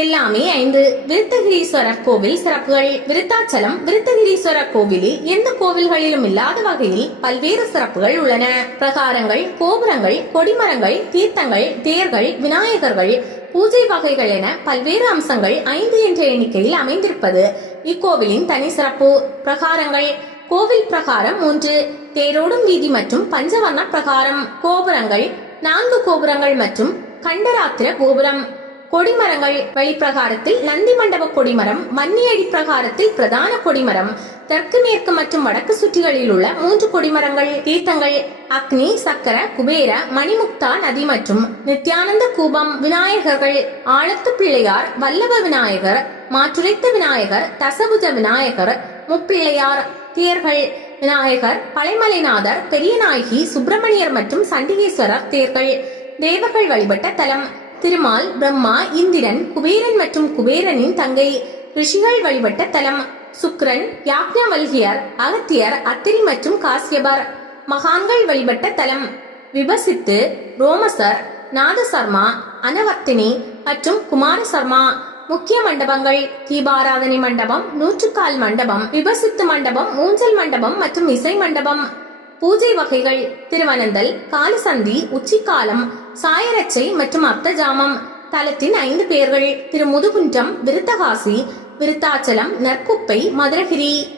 எல்லாமே ஐந்து. விருத்தகிரீஸ்வரர் கோவில் சிறப்புகள். விருத்தாச்சலம் விருத்தகிரீஸ்வரர் கோவிலில் எந்த கோவில்களிலும் இல்லாத வகையில் பல்வேறு சிறப்புகள் உள்ளன. பிரகாரங்கள் கோபுரங்கள் கொடிமரங்கள் தீர்த்தங்கள் தேர்கள் விநாயகர்கள் பூஜை வகைகள் என பல்வேறு அம்சங்கள் ஐந்து என்ற எண்ணிக்கையில் அமைந்திருப்பது இக்கோவிலின் தனி சிறப்பு. பிரகாரங்கள் கோவில் பிரகாரம் மூன்று தேரோடும் வீதி மற்றும் பஞ்சவர்ண பிரகாரம். கோபுரங்கள் நான்கு கோபுரங்கள் மற்றும் கண்டராத்திர கோபுரம். கொடிமரங்கள் வெளிப்பிரகாரத்தில் நந்தி மண்டப கொடிமரம் மன்னியடி பிரகாரத்தில் பிரதான கொடிமரம் தெற்கு மேற்கு மற்றும் வடக்கு சுற்றிகளில் உள்ள மூன்று கொடிமரங்கள் தீர்த்தங்கள் அக்னி சக்கர குபேர மணிமுக்தா நதி மற்றும் நித்யானந்த கூபம் விநாயகர்கள் ஆழத்து பிள்ளையார் வல்லப விநாயகர் மாற்றுரைத்த விநாயகர் தசபுஜ விநாயகர் முப்பிள்ளையார் தேர்கள் விநாயகர் பழைமலைநாதர் பெரியநாயகி சுப்பிரமணியர் மற்றும் சண்டிகேஸ்வரர் தேர்கள் தேவர்கள் வழிபட்ட தலம். திருமால் பிரம்மா இந்திரன் குபேரன் மற்றும் குபேரனின் தங்கை ரிஷிகள் வழிபட்ட தலம். சுக்ரன் யாக்ஞவல்கியர் அகத்தியர் அத்திரி மற்றும் காசியபர் மகான்கள் வழிபட்ட தலம். விபசித்து ரோமசர் நாதசர்மா அனவர்த்தினி மற்றும் குமார சர்மா முக்கிய மண்டபங்கள் தீபாராதனை மண்டபம் நூற்றுக்கால் மண்டபம் விபசித்து மண்டபம் ஊஞ்சல் மண்டபம் மற்றும் இசை மண்டபம். பூஜை வகைகள் திருவனந்தல் காலசந்தி உச்சிக்காலம் சாயரச்சை மற்றும் அப்தஜாமம் தலத்தின் ஐந்து பேர்கள் திரு முதுகுன்றம் விருத்தகாசி விருத்தாச்சலம் நற்குப்பை மதுரகிரி.